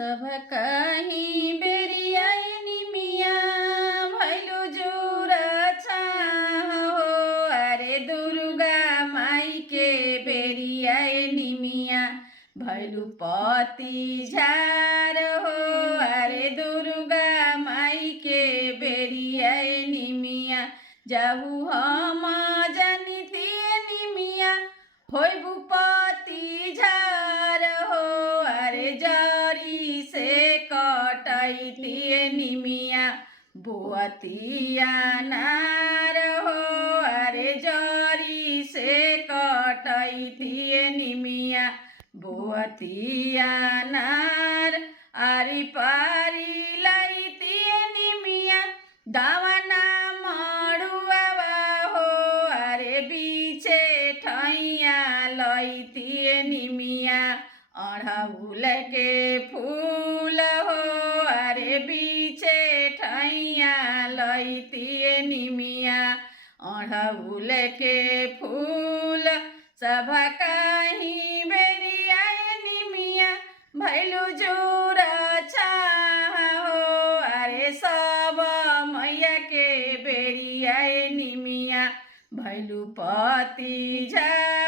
सब कहीं बेरियाए निमिया भैलु जुरा छाह हो। अरे दुर्गा माई के बेरियाए निमिया भैलु पति झार हो। अरे दुर्गा माई के बेरियाए निमिया जाहु हम जनिती निमिया होइबु पति झार हो। अरे जरी से कटैतिए निमिया बुअतिया नार हो। अरे जरी से कटैतिए निमिया बुअतिया नार। आरी पारी लैतिए निमिया दावना मड़ुआ हो। अरे बीचे ठैया लैतिए निमिया अड़हुल के फूल हो। अरे बीचे ठैया लैतिए निमिया अड़हुल के फूल। सब कहीं बेरियाए निमिया भैलु जुरा छाह हो। अरे सब मैया के बेरियाए निमिया भैलु पति झार